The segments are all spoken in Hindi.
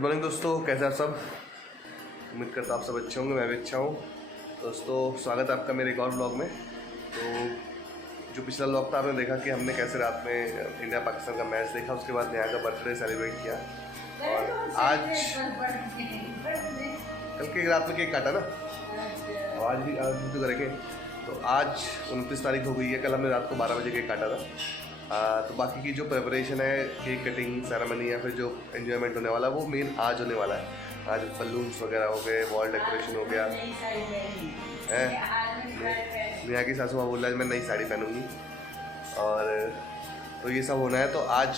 गुड मॉर्निंग दोस्तों, कैसे आप सब। उम्मीद करता आप सब अच्छे होंगे, मैं भी अच्छा हूँ। दोस्तों स्वागत है आपका मेरे एक और ब्लॉग में। तो जो पिछला ब्लॉग था आपने देखा कि हमने कैसे रात में इंडिया पाकिस्तान का मैच देखा, उसके बाद नेहा का बर्थडे सेलिब्रेट किया। और आज कल की रात में केक काटा ना, और आज भी तो करेंगे। तो आज 29 तारीख हो गई है, कल हमने रात को 12 बजे केक काटा था। तो बाकी की जो प्रिपरेशन है, केक कटिंग सेरेमनी या फिर जो एंजॉयमेंट होने वाला है, वो मेन आज होने वाला है। आज बलून्स वगैरह हो गए, वॉल डेकोरेशन हो गया है। नेहा की सासू माँ बोल रहा है मैं नई साड़ी पहनूंगी, और तो ये सब होना है। तो आज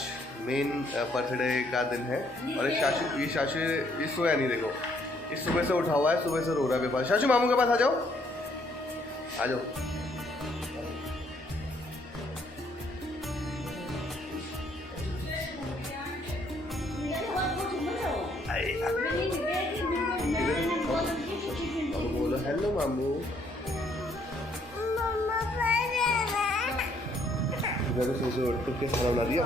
मेन बर्थडे का दिन है। और ये शाशु ये सोया नहीं, देखो इस सुबह से उठा हुआ है, सुबह से रो रहा है बेपास। शाशु मामू के पास आ जाओ, आ जाओ। बोलो हेलो मामू। उठ के खाना बना दिया।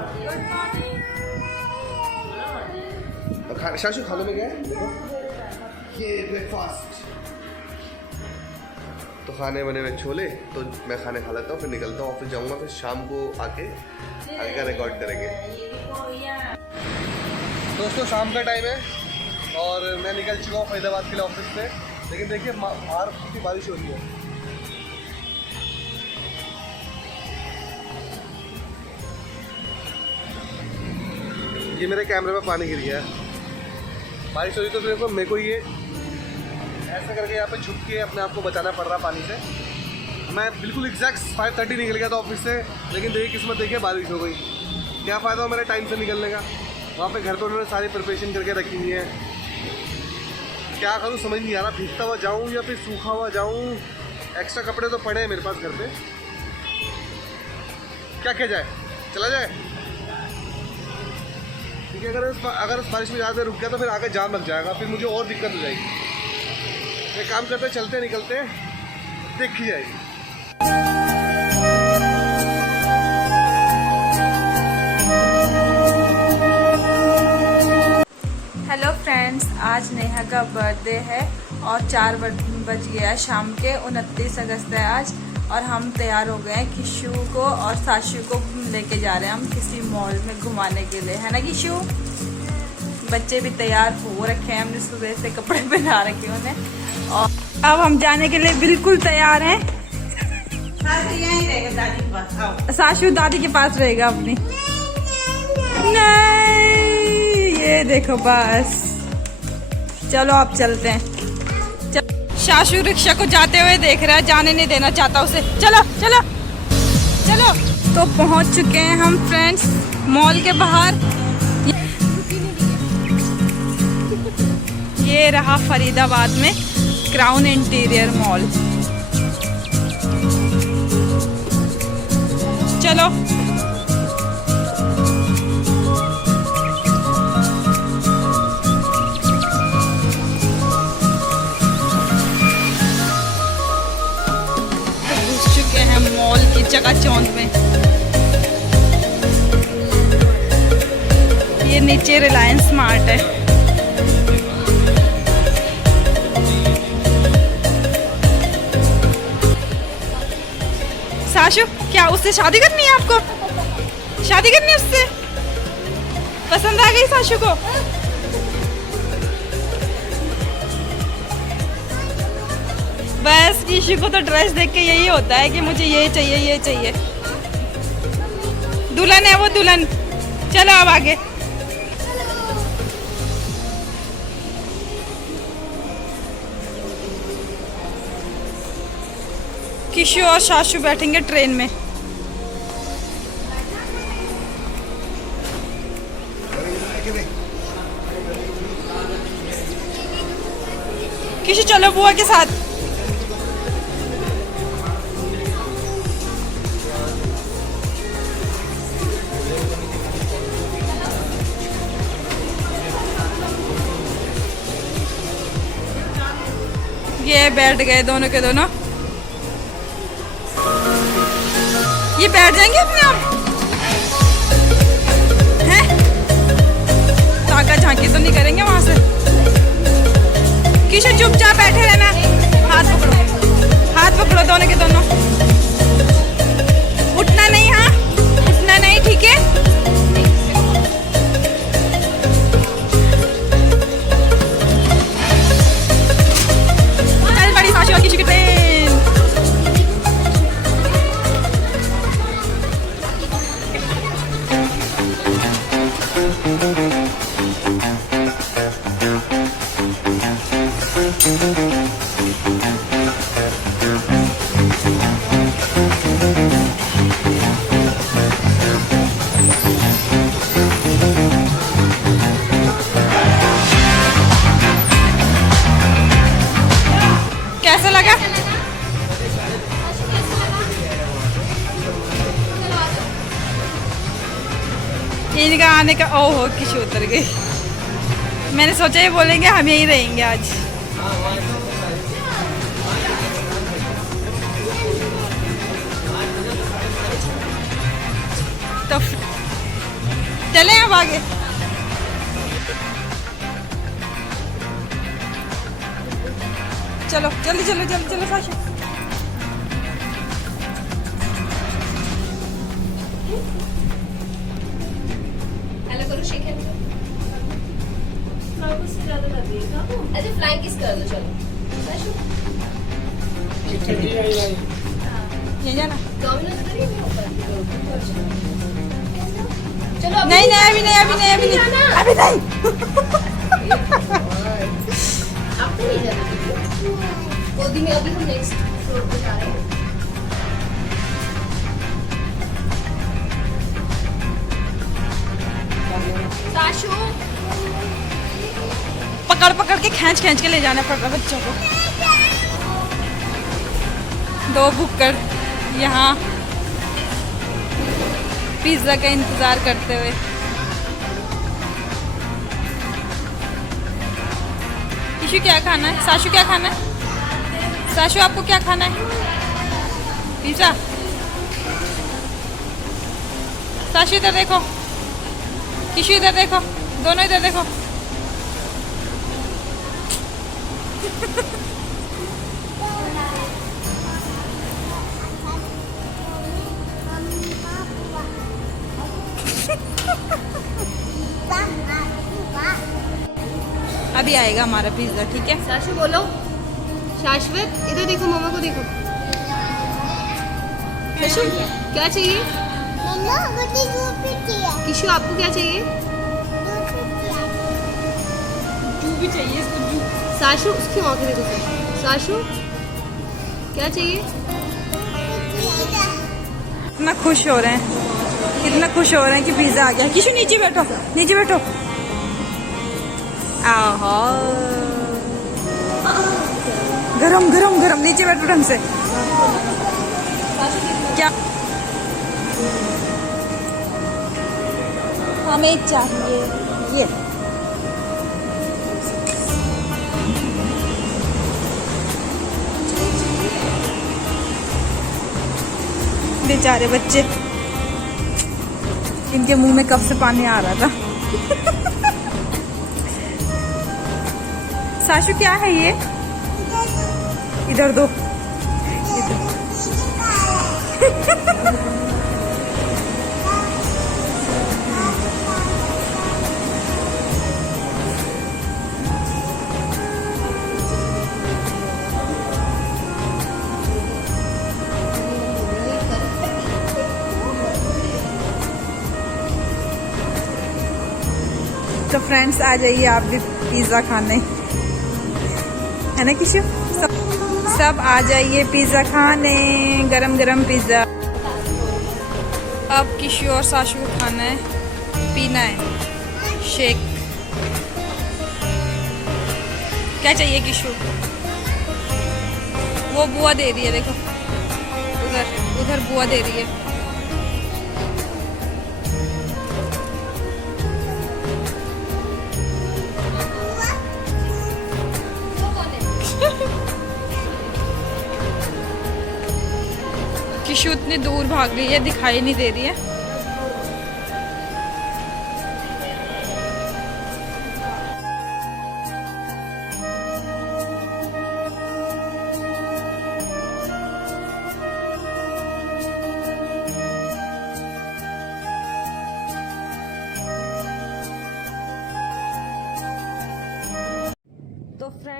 शाशु खाने में गया, देखो ये ब्रेकफास्ट। तो खाने बने में छोले, तो मैं खाने खा लेता हूँ, फिर निकलता हूँ, ऑफिस जाऊँगा, फिर शाम को आके आगे का रिकॉर्ड करेंगे। दोस्तों शाम का टाइम है और मैं निकल चुका हूँ फरीदाबाद के लिए ऑफिस से। लेकिन देखिए बाहर की बारिश हो रही है। ये मेरे कैमरे में पानी गिर गया है। बारिश हो रही तो मेरे को ये ऐसा करके यहाँ पे झुक के अपने आप को बचाना पड़ रहा पानी से। मैं बिल्कुल एग्जैक्ट 5:30 निकल गया था ऑफिस से, लेकिन देखिए किस्मत देखिए बारिश हो गई। क्या फ़ायदा हो मेरे टाइम से निकलने का। वहाँ पे घर पे उन्होंने सारी प्रिपरेशन करके रखी हुई है। क्या करूँ समझ नहीं आ रहा, भीगता हुआ जाऊँ या फिर सूखा हुआ जाऊँ। एक्स्ट्रा कपड़े तो पड़े हैं मेरे पास घर पे, क्या किया जाए, चला जाए। ठीक है, अगर उस बारिश में ज़्यादा रुक गया तो फिर आगे जाम लग जाएगा, फिर मुझे और दिक्कत हो जाएगी। एक काम करते चलते निकलते देखी जाएगी। हेलो फ्रेंड्स, आज नेहा का बर्थडे है और 4 बज गया है शाम के। 29 अगस्त है आज और हम तैयार हो गए हैं। किशु को और साशु को लेके जा रहे हैं हम किसी मॉल में घुमाने के लिए, है ना किशु। बच्चे भी तैयार हो रखे हैं, हमने सुबह से कपड़े पहना रखे उन्हें और अब हम जाने के लिए बिल्कुल तैयार हैं। यहीं रहेगा दादी के पास। साशु दादी के पास रहेगा अपनी। नहीं, ये देखो बस। चलो अब चलते हैं। शाशु रिक्शा को जाते हुए देख रहा है, जाने नहीं देना चाहता उसे। चलो चलो चलो। तो पहुंच चुके हैं हम फ्रेंड्स मॉल के बाहर। ये रहा फरीदाबाद में क्राउन इंटीरियर मॉल। चलो मॉल की चकाचौंध में। ये नीचे रिलायंस स्मार्ट है। साशु, क्या उससे शादी करनी है आपको? शादी करनी है उससे? पसंद आ गई साशु को? बस किसी को तो ड्रेस देख के यही होता है कि मुझे ये चाहिए ये चाहिए। दुल्हन है वो, दुल्हन। चलो अब आगे। किशु और शाशु बैठेंगे ट्रेन में। किशु चलो बुआ के साथ। ये बैठ गए दोनों के दोनों। ये बैठ जाएंगे अपने आप हैं? झांका झांकी तो नहीं करेंगे वहां से। किशु चुपचाप बैठे रहना, हाथ पकड़ो दोनों के दोनों, उठना नहीं, हाँ उठना नहीं, ठीक है। अरे बड़ी साशु और किशु की ट्रेन। कैसा लगा? इनका आने का ओहो किशु उतर गई। मैंने सोचा ये बोलेंगे हम यहीं रहेंगे आज। तो चले अब आगे। चलो जल्दी चलो, जल्दी चलो साशु। हेलो करो, शेक हैंड। अच्छा फ्लाइंग किस कर दो, चलो साशु। ये जाना। डोमिनोज करिए मेरे ऊपर। चलो नहीं नहीं अभी नहीं, अभी नहीं, अभी नहीं, अभी नहीं। आपको नहीं जाना गोदी में। अभी हम नेक्स्ट फ्लोर पे जा रहे हैं। साशु पकड़ पकड़ के खींच खींच के ले जाना पड़ रहा बच्चों को। दो भुक्कड़ यहाँ पिज्जा का इंतजार करते हुए। किशु क्या खाना है? साशु क्या खाना है? साशु आपको क्या खाना है? पिज्जा। साशु इधर देखो, किशु इधर देखो, दोनों इधर देखो। अभी आएगा हमारा पिज्जा, ठीक है। साशु बोलो, शाश्वत इधर देखो, मम्मा को देखो। साशु क्या चाहिए? किशु आपको क्या चाहिए? जू भी चाहिए इसको, जू। साशु उसकी आंखें देखो। साशु क्या चाहिए? कितना खुश हो रहे हैं, कितना खुश हो रहे हैं कि पिज्जा आ गया। किशु नीचे बैठो, नीचे बैठो। आहा गरम गरम गरम, नीचे बैठो ढंग से। क्या हमें चाहिए? ये बेचारे बच्चे, इनके मुंह में कब से पानी आ रहा था। साशु क्या है ये? इधर दो, इधर। तो फ्रेंड्स आ जाइए आप भी पिज़्ज़ा खाने, है ना किशु? सब आ जाइए पिज़्ज़ा खाने, गरम गरम पिज़्ज़ा। अब किशु और साशु को खाना है, पीना है शेक। क्या चाहिए किशु? वो बुआ दे रही है, देखो उधर उधर बुआ दे रही है। किशु इतनी दूर भाग गई है, दिखाई नहीं दे रही है।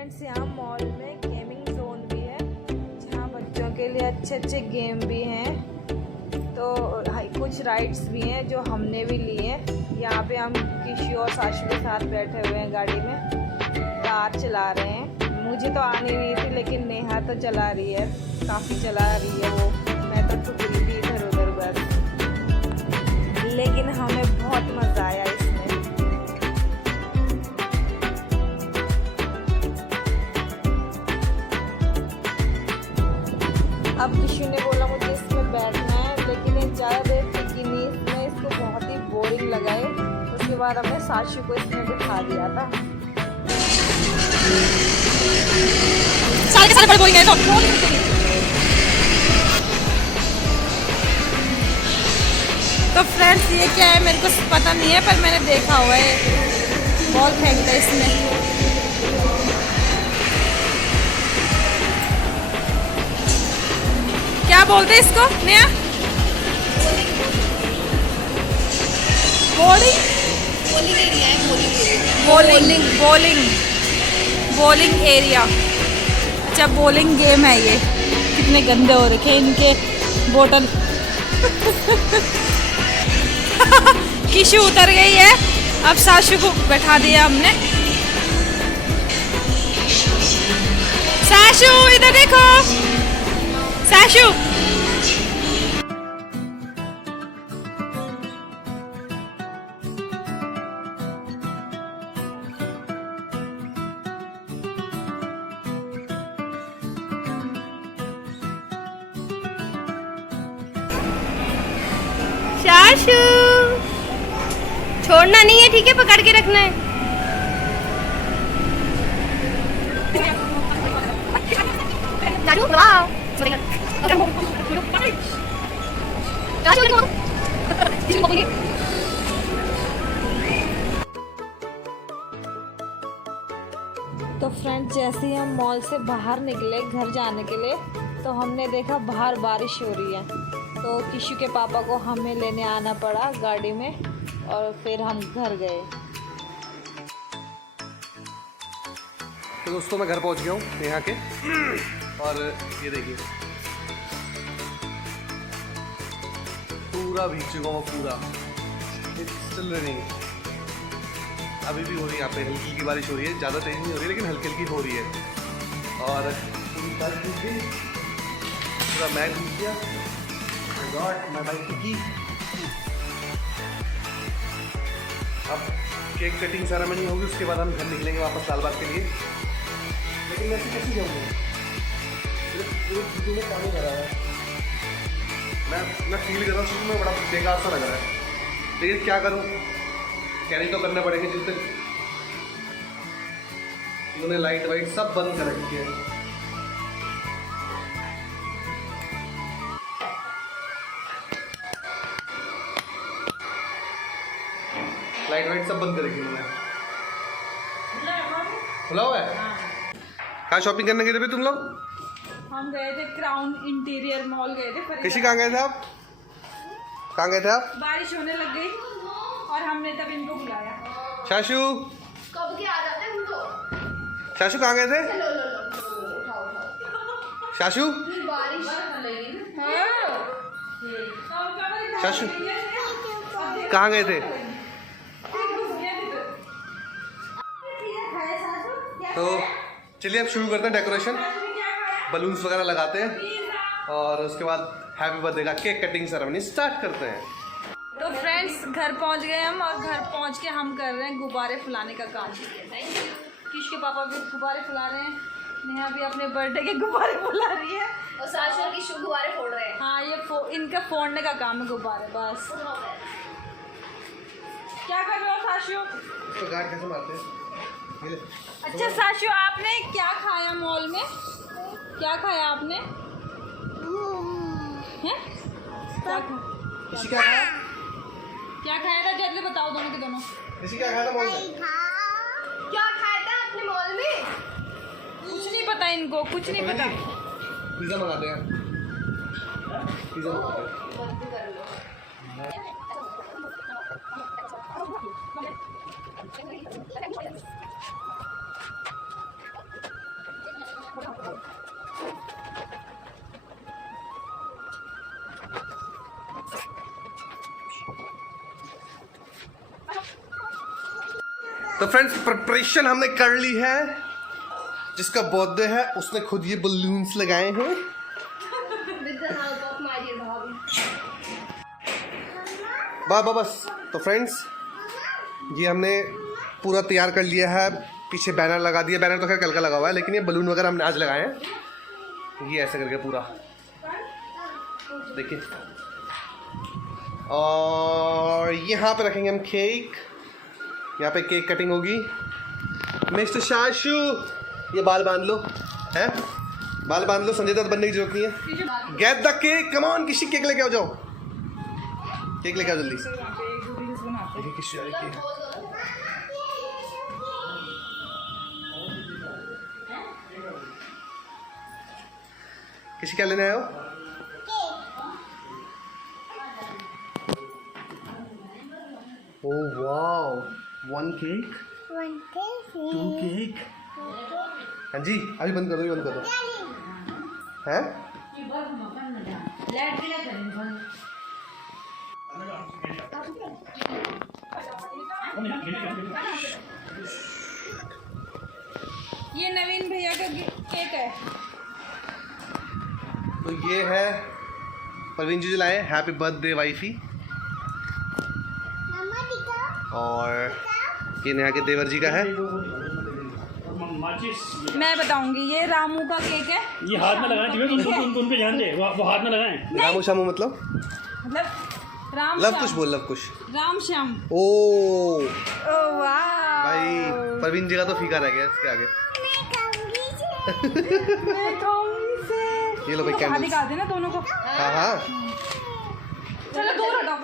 फ्रेंड्स यहाँ मॉल में गेमिंग जोन भी है जहाँ बच्चों के लिए अच्छे अच्छे गेम भी हैं। तो कुछ राइड्स भी हैं जो हमने भी लिए हैं। यहाँ पे हम किशु और साशु के साथ बैठे हुए हैं, गाड़ी में कार चला रहे हैं। मुझे तो आनी नहीं थी लेकिन नेहा तो चला रही है, काफ़ी चला रही है वो। मैं तो टुक रही थी इधर उधर बस, लेकिन हमें बहुत मज़ा आया इसमें। अब किशु ने बोला मुझे इसमें बैठना है, लेकिन ये ज़्यादा देर टिकी नहीं इसमें, इसको बहुत ही बोरिंग लगाए। उसके बाद हमने साशु को इसमें बिठा दिया था। सारे के सारे बड़े बोरिंग है तो फ्रेंड्स ये क्या है मेरे को पता नहीं है, पर मैंने देखा हुआ है बॉल फेंकता है इसमें। क्या बोलते हैं इसको नया? बॉलिंग एरिया है। Bowling area. अच्छा बॉलिंग गेम है ये। कितने गंदे हो रखे हैं इनके बोतल। किशु उतर गई है, अब साशु को बैठा दिया हमने। साशु इधर देखो, साशु। साशु छोड़ना नहीं है, ठीक है, पकड़ के रखना है। तो फ्रेंड्स जैसे ही हम मॉल से बाहर निकले घर जाने के लिए, तो हमने देखा बाहर बारिश हो रही है। तो किशु के पापा को हमें लेने आना पड़ा गाड़ी में, और फिर हम घर गए। तो दोस्तों मैं घर पहुंच गया हूँ यहाँ के, और ये देखिए पूरा भीग चुका हूँ पूरा। इट्स स्टिल रेनिंग, अभी भी हो रही है यहाँ पे हल्की हल्की बारिश हो रही है, ज़्यादा तेज नहीं हो रही लेकिन हल्की हल्की हो रही है। और पूरा मैच भीग गया। गॉड मैं बाइक की। अब केक कटिंग सेरेमनी होगी, उसके बाद हम घर निकलेंगे वापस लालबाग के लिए। लेकिन वैसे कैसे जाऊँगा, में पानी भरा है। मैं फील कर रहा हूँ शुरू में बड़ा बेकार सा लग रहा है, लेकिन क्या करूँ, कैरी तो करने पड़ेंगे। जिस तक इन्होंने लाइट वाइट सब बंद कर रखी है। लाइट वाइट सब बंद कर रखी इन्होंने। खुला हुआ है। कहाँ शॉपिंग करने गए थे तुम लोग? हम गए थे क्राउन इंटीरियर मॉल गए थे। किसी कहाँ गए थे आप? कहाँ गए थे आप? बारिश होने लग गई और हमने तब इनको बुलाया। शाशु कब के आ जाते हैं हम तो। शाशु कहाँ गए थे? लो उठाओ। शाशु बारिश शाशु कहाँ गए थे? तो चलिए अब शुरू करते हैं डेकोरेशन। बलून्स वगैरह लगाते हैं और उसके बाद हैप्पी बर्थडे का केक कटिंग सेरेमनी स्टार्ट करते हैं। तो फ्रेंड्स घर पहुंच गए हम, और घर पहुंच के हम कर रहे हैं गुब्बारे फुलाने का काम। किश के पापा भी गुब्बारे फुला रहे हैं, नेहा भी अपने बर्थडे के गुब्बारे फुला रही है, और साशु और किशु गुब्बारे फोड़ रहे हैं। हाँ ये इनका फोड़ने का काम है गुब्बारे। बस क्या कर रहे हो साशु? तो गार्ड कैसे मारते हैं? अच्छा साशु आपने क्या खाया मॉल में? क्या खाया आपने? हैं? क्या खाया? क्या खाया था? जल्दी बताओ दोनों के दोनों। किसी क्या खाया था मॉल में? क्या खाया था आपने मॉल में? कुछ नहीं पता इनको, कुछ नहीं पता। पिज़्ज़ा मंगाते हैं, पिज़्ज़ा मंगाते हैं। बंद कर लो। तो फ्रेंड्स प्रिपरेशन हमने कर ली है। जिसका बर्थडे है उसने खुद ये बलून्स लगाए हैं। With the help of my dear भाभी। बस तो फ्रेंड्स ये हमने पूरा तैयार कर लिया है। पीछे बैनर लगा दिया। बैनर तो खैर कल का लगा हुआ है, लेकिन ये बलून वगैरह हमने आज लगाए हैं। ये ऐसे करके पूरा देखिए। और यहाँ पे रखेंगे हम केक। यहाँ पे केक कटिंग होगी। मिस्टर शाशु ये बाल बांध लो, हैं बाल बांध लो। संजय दत्त बनने की जरूरत नहीं है। Get the cake, come on. किसी केक लेके आओ, जाओ केक लेके आओ जल्दी। किसी क्या लेने आए हो? Oh wow, 1 cake 2 cake. हाँ जी अभी बंद कर दो, बंद कर दो। हैं ये नवीन भैया का केक है। तो ये है परवीन जी लाए। Happy birthday wifey. और ये नेहा के देवर जी का है। मैं बताऊंगी, ये रामू का केक है। ये हाथ में लगाएं, उन पे ध्यान दे। वो हाथ में लगाएं। रामू शामू मतलब राम लव श्याम। कुछ बोल, लव कुछ। राम श्याम। ओ वाह भाई परवीन जी का तो फीका रह गया इसके आगे। मैं कहूंगी से ये लो भाई हाथ कैंडल्स। दिखा देना दोनों को। हाँ हाँ चलो दूर हटाओ।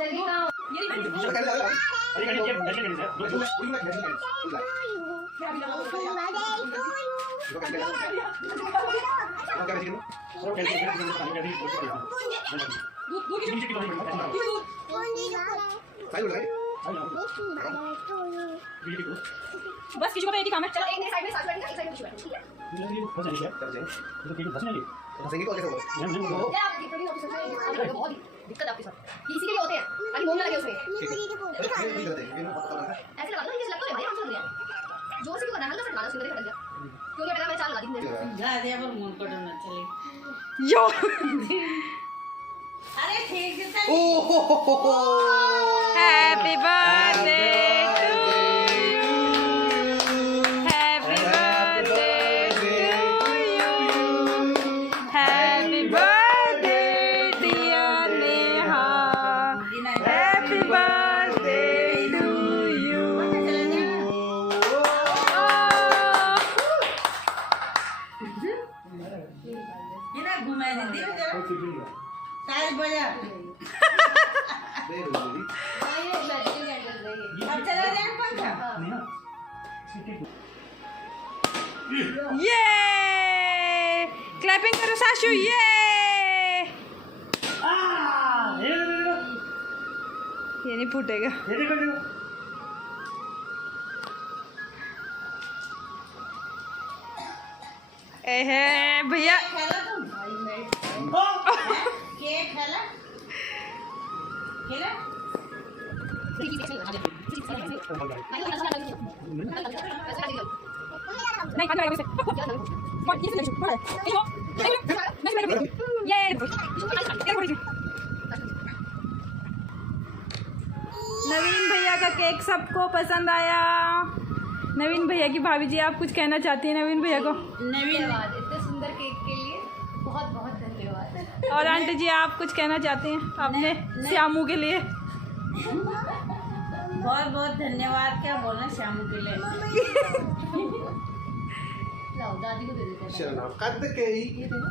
बस किसी को तो एक ही काम है। चलो एक मेरे साइड में साथ बैठेगा, एक साइड में किसी बैठेगा, ठीक है? क्या आप डिफरेंट ऑफिसर हैं? आपको बहुत दिक्कत आपके साथ। किसी के लिए होते हैं, ताकि मोम ना लगे उसमें। ऐसे लगा लो, ये लगता है भाई हम समझ गए। जोर से क्यों करना है? हल्का सा लगाना, उसके अंदर ही पकड़ लिया। क्योंकि पहले मैं चाल लगा दी थी। यो अरे ठीक है चल। Happy birthday to you, happy birthday to you, happy birthday dear Neha, happy birthday to you. ये ना घुमाए दे दे जरा। ताल बजा। अब चला जाए पंखा। ये क्लैपिंग करो साशु। ये नहीं फूटेगा। एहे भैया खेला तुम? केक खेला? खेला? नहीं खाने वाला ये नवीन भैया का केक सबको पसंद आया। नवीन भैया की भाभी जी आप कुछ कहना चाहती हैं नवीन भैया को? धन्यवाद इतने सुंदर केक के लिए, बहुत बहुत धन्यवाद। और आंटी जी आप कुछ कहना चाहती हैं अपने श्यामू के लिए? बहुत बहुत धन्यवाद। क्या बोलना शामू के लिए? लाओ दादी को दे देते हैं। शरणा कद के ही ये दे दो।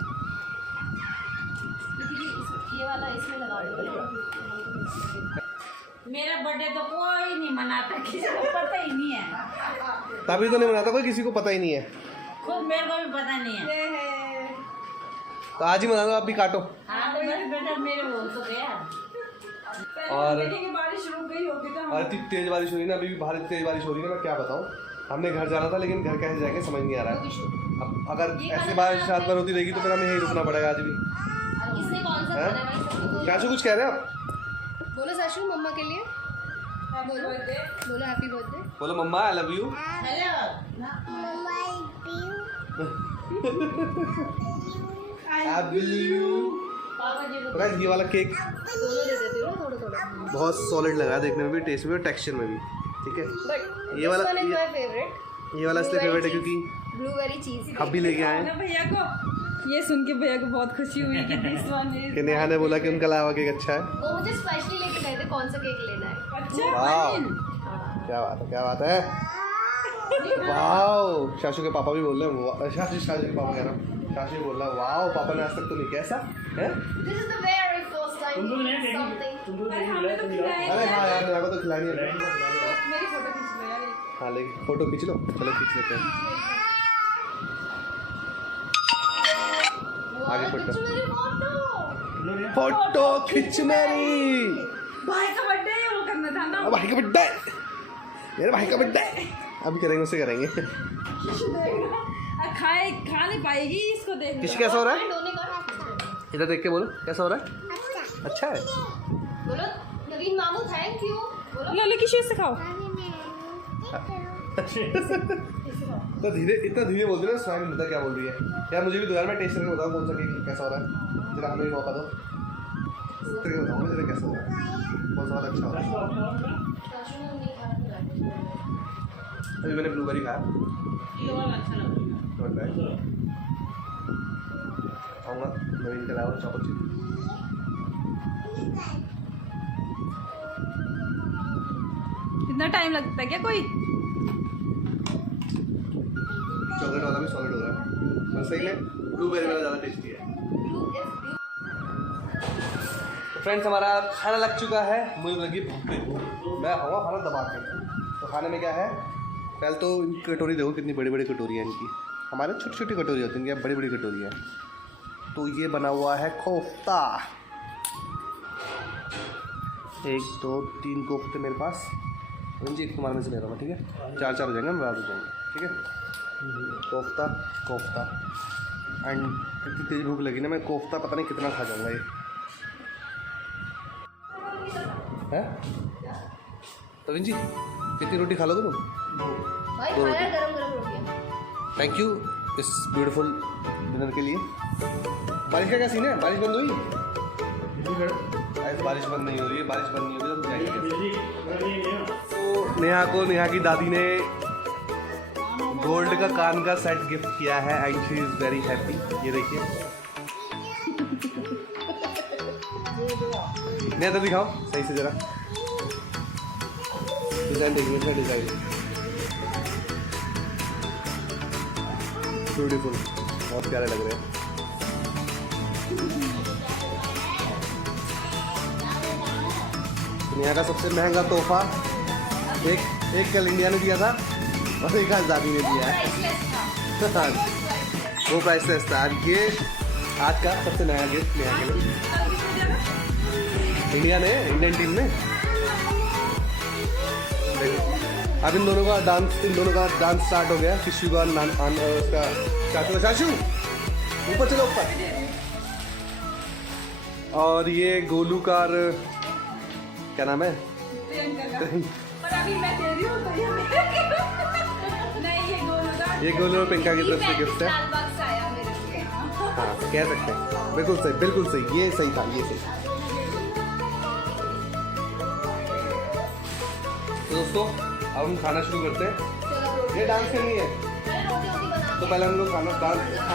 ये वाला इसमें लगा दो। मेरा बर्थडे तो कोई नहीं मनाता, किसी को पता ही नहीं है। तभी तो नहीं मनाता कोई, किसी को पता ही नहीं है। खुद मेरे को भी पता नहीं है। तो आज ही मना दो, आप भी काटो। हाँ तो बस बेटा मेरे हो तो गया। और बारिश रुक गई होगी तो और इतनी तेज बारिश हो रही ना, अभी भी बाहर इतनी तेज बारिश हो रही है ना, मैं क्या बताऊँ। हमने घर जाना था लेकिन घर कैसे जाएंगे समझ नहीं आ रहा है। अब अगर ऐसी बारिश रात भर होती रहेगी तो फिर हमें यहीं रुकना पड़ेगा आज भी। इसने कौन सा हैं? खाना है भाई? क्या कुछ कह रहे हैं आप? बोलो साशु मम्मा के लिए। बोलो हैप्पी बर्थडे। बोलो मम्मा I love you. Hello guys ये वाला केक दोनों दे देती हूँ थोड़ा थोड़ा। बहुत सॉलिड लगा, देखने में भी, टेस्ट में भी और टेक्सचर में भी, ठीक है। बट ये वाला माय फेवरेट, ये वाला इसलिए फेवरेट है क्योंकि ब्लूबेरी चीज। हम भी लेके आए ना भैया को ये सुन के भैया को बहुत खुशी हुई कि दिस वन इज कि नेहा ने बोला कि उनका लावा केक अच्छा है। वो मुझे स्पेशली लेके गए थे कौन सा केक लेना है। अच्छा वाह fine। क्या बात है, क्या बात है। वाओ शाशु के पापा भी बोल रहे हैं, शाशु के पापा कह रहा हूँ, शाशु बोल रहा है वाओ पापा ने आज तक तो नहीं कैसा है। This is the very first time तुम लोग नहीं देंगे, समथिंग। तुम लोग अरे हमें तो खिलाए अरे हाँ यार मेरे को तो खिलानी है। मेरी फोटो खींच लो यार। हाँ लेकिन फोटो खींच लो, चलो खींच लेते हैं। आगे फोटो मेरी फोटो फोटो खींच मेरी। भाई का बर्थडे है, वो करना था ना। भाई का बर्थडे, मेरे भाई का बर्थडे अभी करेंगे, उससे करेंगे। खाए खा नहीं पाएगी इसको देख। किसी कैसा हो रहा है, होने का इधर देख के बोलो कैसा हो रहा है। अच्छा है। बोलो नवीन मामू थैंक यू बोलो। लो किसी से खाओ। तो धीरे, इतना धीरे बोल रहे हो, स्वामी बता क्या बोल रही है यार। मुझे भी दो यार, मैं टेस्ट करके बताऊँ कौन सा केक कैसा हो रहा है। जरा हमें भी मौका दो, करके बताओ मुझे कैसा हो रहा है, कौन सा वाला अच्छा हो रहा है। अभी मैंने ब्लूबेरी खाया, आऊँगा नवीन के अलावा चॉकलेट चिप। इतना टाइम लगता है क्या कोई? चॉकलेट वाला भी सॉलिड हो रहा है, बस सही में ब्लूबेरी वाला ज़्यादा टेस्टी है। तो फ्रेंड्स हमारा खाना लग चुका है, मुझे लगी भूख, मैं हवा खाना दबा के। तो खाने में क्या है, पहले तो इनकी कटोरी देखो कितनी बड़ी बड़ी कटोरी है इनकी। हमारे छोटी छोटी कटोरी होती है, इनकी बड़ी बड़ी कटोरी है। तो ये बना हुआ है कोफ्ता, 1 2 3 कोफ्ते मेरे पास। जी एक तुम्हारे में से ले रहा हूँ, ठीक है, 4 हो जाएंगे, हम रात हो जाएंगे, ठीक है। कोफ्ता कोफ्ता एंड इतनी तेज भूख लगी ना, मैं कोफ्ता पता नहीं कितना खा जाऊँगा ये है। तविन जी कितनी रोटी खा लोगे तुम? भाई दो खाना रोटी। गरम गरम रोटियां। थैंक यू इस ब्यूटीफुल डिनर के लिए। बारिश का क्या सीन है, बारिश बंद हुई? आज बारिश बंद नहीं हो रही है, बारिश बंद नहीं हो रही तो हम जाएंगे। तो नेहा की दादी ने गोल्ड का कान का सेट गिफ्ट किया है and she is very happy. ये देखिए नेहा तो दिखाओ सही से जरा, डिज़ाइन देखिए इसका डिज़ाइन ब्यूटीफुल, बहुत प्यारे लग रहे हैं। दुनिया का सबसे महंगा तोहफा एक कल इंडिया ने दिया था और एक आज दादी ने दिया है। वो प्राइसलेस था। ये आज का सबसे नया गिफ्ट नेहा के लिए, इंडिया ने, इंडियन टीम ने। अब इन दोनों का डांस स्टार्ट हो गया। किशु का उसका चाचू ऊपर चलो ऊपर। और ये गोलू का क्या नाम है? पर अभी मैं दे रही हूँ तो नहीं, ये गोलू और पिंका की तरफ से गिफ्ट है। लालबाग से आया मेरे लिए। हाँ कह सकते हैं, बिल्कुल सही, बिल्कुल सही, ये सही था, ये सही। तो दोस्तों अब हम खाना शुरू करते हैं। चलो ये डांस करनी है पहले रोटी रोटी बना। तो पहले हम लोग खाना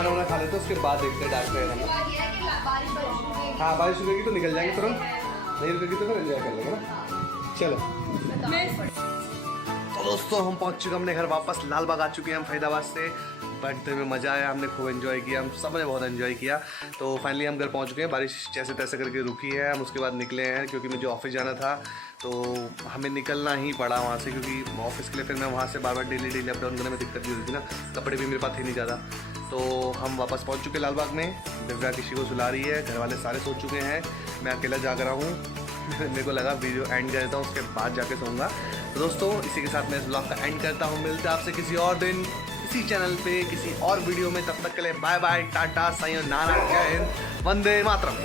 वाना खा लेते हैं, उसके बाद देखते हैं डांस करेगा। बात ये है कि बारिश बरसेगी। हाँ बारिश रुकेगी तो निकल जाएंगे तुरंत, नहीं रुकेगी तो फिर एंजॉय कर लेंगे ना। चलो तो दोस्तों हम पहुंच चुके हैं अपने घर वापस। लालबाग आ चुके हैं हम फरीदाबाद से। बर्थडे में मज़ा आया, हमने खूब एंजॉय किया, हम सब ने बहुत एंजॉय किया। तो फाइनली हम घर पहुंच चुके हैं। बारिश जैसे तैसे करके रुकी है, हम उसके बाद निकले हैं क्योंकि मुझे ऑफिस जाना था। तो हमें निकलना ही पड़ा वहाँ से, क्योंकि ऑफिस के लिए फिर मैं वहाँ से बार बार डेली अप डाउन करने में दिक्कत भी होती थी ना। कपड़े भी मेरे पास थे नहीं ज़्यादा। तो हम वापस पहुँच चुके लालबाग में। दिव्या किसी को सुला रही है, घर वाले सारे सो चुके हैं, मैं अकेला जाग रहा हूँ। मेरे को लगा वीडियो एंड कर देता हूँ, उसके बाद जाके सोऊंगा। तो दोस्तों इसी के साथ मैं इस ब्लॉग का एंड करता हूँ। मिलते हैं आपसे किसी और दिन इसी चैनल पे किसी और वीडियो में। तब तक के लिए बाय बाय, टाटा, सायोनारा, जय हिंद, वंदे मातरम।